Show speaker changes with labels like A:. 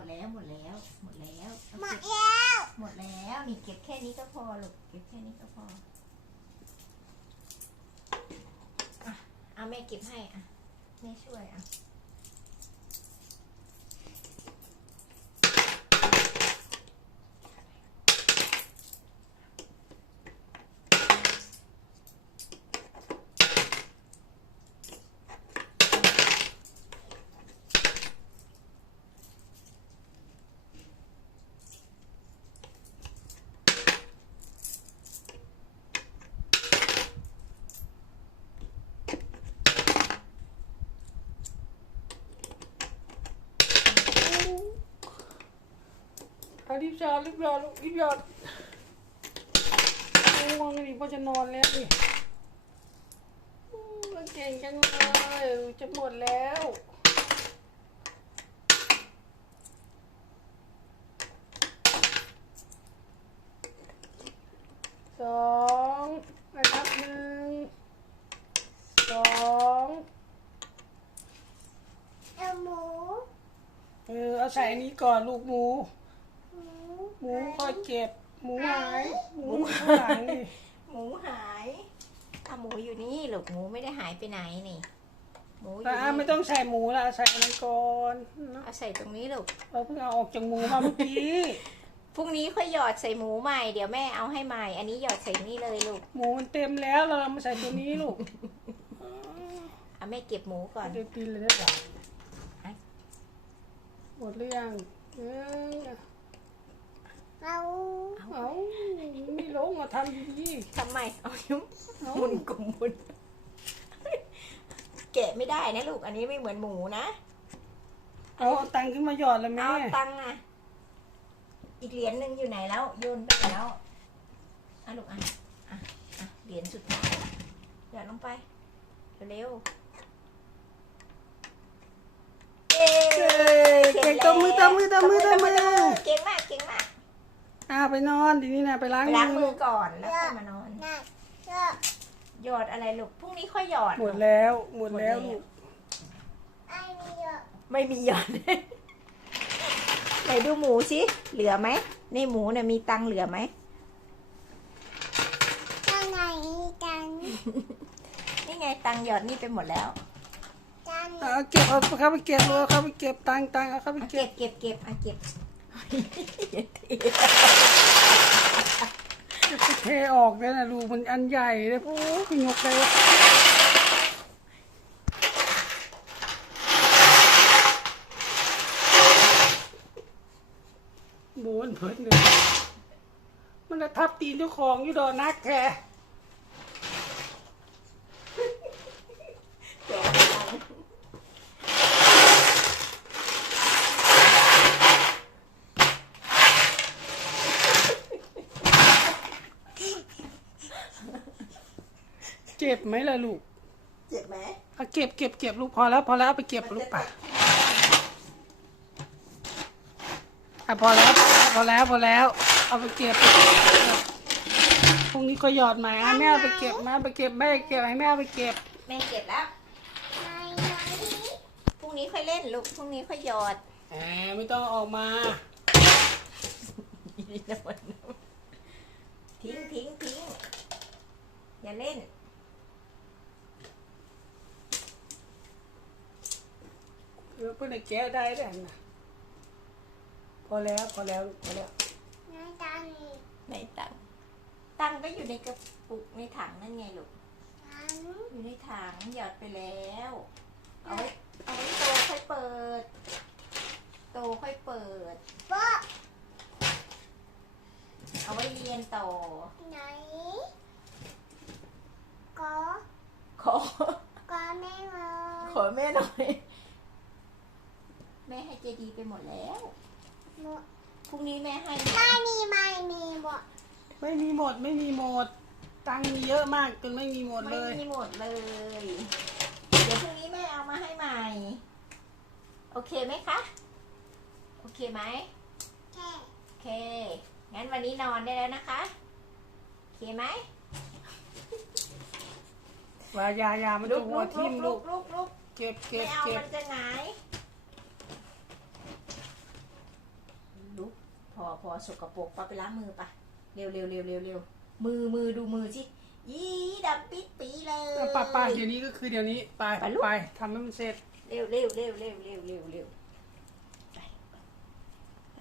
A: ดแล้วหมดแล้ว
B: หมดแล้ว
A: หมดแล้วนี่เก็บแค่นี้ก็พอลูกเก็บแค่นี้ก็พอเอาแม่เก็บให้อ่ะแม่ช่วยอ่ะ
B: รีบจอดรีบจอดรีบจอดง่วงนี่พ่อจะนอนแล้วนี่เก่งจังเลยจะหมดแล้วสองนะครับหนึ่งสอง
C: เอาหมู
B: เอาใส่อันนี้ก่อนลูกหมูค่อยเก็บหมูหายหมูข้างหลังนี่
A: หมูหายเอาหมูอยู่นี่ลูกหมูไม่ได้หายไปไหนนี่หมูอยู่
B: ไม่
A: นี่
B: ต้องใส่หมูละใส่อันนั้นก่อนนะ
A: เอาใส่ตรงนี้ลูก
B: เราเพิ่งเอาออกจากหมูมาเมื่อกี้
A: พรุ่งนี้ค่อยหยอดใส่หมูใหม่เดี๋ยวแม่เอาให้ใหม่อันนี้หยอดใส่นี่เลยลูก
B: หมูมันเต็มแล้วเรามาใส่ตัวนี้ลูก
A: เอาแม่เก็บหมูก่อน
B: เดี๋ยวตีเลยได้หรอหมดหรือยัง
C: เอา
B: ไม่ลงมาทำดี
A: ทำไมเอายุ้มหมุนกลมหมุนแกะไม่ได้นะลูกอันนี้ไม่เหมือนหมูนะ
B: เอาตังค์ขึ้นมาหยอดเลยแม่
A: เอาตังค์อ่ะอีกเหรียญหนึ่งอยู่ไหนแล้วโยนไปแล้วอ่ะลูกอ่ะเหรียญสุดท้ายหยอดลงไปเร็วๆ
B: เก่งตบมือ
A: เก่งมาก
B: ไปนอนทีนี้นะไปล้าง
A: ล้าง
B: มื
A: มื
B: อ
A: อก่อนแล้วค่อยมานอน
C: น่าชอบ
A: หยอดอะไรลูกพรุ่งนี้ค่อยหยอด
B: หมดแล้วลูก
C: ไอ้นี่เยอะ
A: ไม่มีหยอด ไหนดูหมูสิเหลือไหมในหมูเนี่ยมีตังค์เหลือไหม
C: ข้างในกัน
A: นี่ไงตังค์หยอดนี่ไปหมดแล้ว
C: กัน
B: เก็บเอาเข้าไปเก็บเอาเข้าไปเก็บตังค์เอาเข้าไป
A: อ่ะ
B: เก็บ
A: เก็บอ่ะเก็บ
B: เทออกเลยนะลูกมันอันใหญ่เลยโอ้ยยกเลยโบนเพิ่นเลยมันจะทับตีนเจ้าของอยู่ดอนักแท้เจ็บไหมล่ะลูก
A: เจ็บไหม
B: เอาเก็บลูกพอแล้วเอาไปเก็บลูกป่ะพอแล้วเอาไปเก็บพรุ่งนี้ก็หยอดใหม่ให้แม่เอาไปเก็บแม่ให้แม่เอาไปเก็บ
A: แม่เก็บแล้ว
C: ไหน
A: พรุ่งนี้ค่อยเล่นลูกพรุ่งนี้ค่อยหยอด
B: ไม่ต้องออกมา
A: ทิ้งอย่าเล่น
B: เพื่อนแก้ได้แล้วนะพอแล้วลูกพอแล้ว
C: ไหนกัน
A: ในตังค์ก็อยู่ในกระปุกในถังนั่นไงลูก
C: กัน
A: อยู่ในถังหยอดไปแล้ว เอาไว้โตค่อยเปิด
C: ว่า
A: เอาไว้เรียนต่อ
C: ไหนก็
A: ขอ
C: ก็แม่เลย
A: ขอแม่หน่อย แม่ให้เจดีไปหมดแล้ว
C: หมด
A: พรุ่งนี้แม่ให้
C: ไม่มีหมด
B: ไม่มีหมดตังค์มีเยอะมากจนไม่มีหมด
A: ไม่
B: เลย
A: มีหมดเลย เดี๋ยวพรุ่งนี้แม่เอามาให้ใหม่ โอเคไหมคะ โอเคไหม
C: แค่
A: โอเค งั้นวันนี้นอนได้แล้วนะคะ โอเคไหม
B: ว่ายามันจะหัวทิ่มลูก
A: ลุก
B: เก็บ
A: ไม่เอามันจะหงายพอสกปรกไปล้างมือปะเร็วเร็วเร็วเร็วเร็วมือดูมือสิยี่ดำปิดปีเลย
B: ป้าเดี๋ยวนี้ก็คือเดี๋ยวนี้ไป
A: ไปลูก
B: ไปทำให้มันเสร็จ
A: เร็วเร็วเร็วเร็วเร็วเร็วเร็ว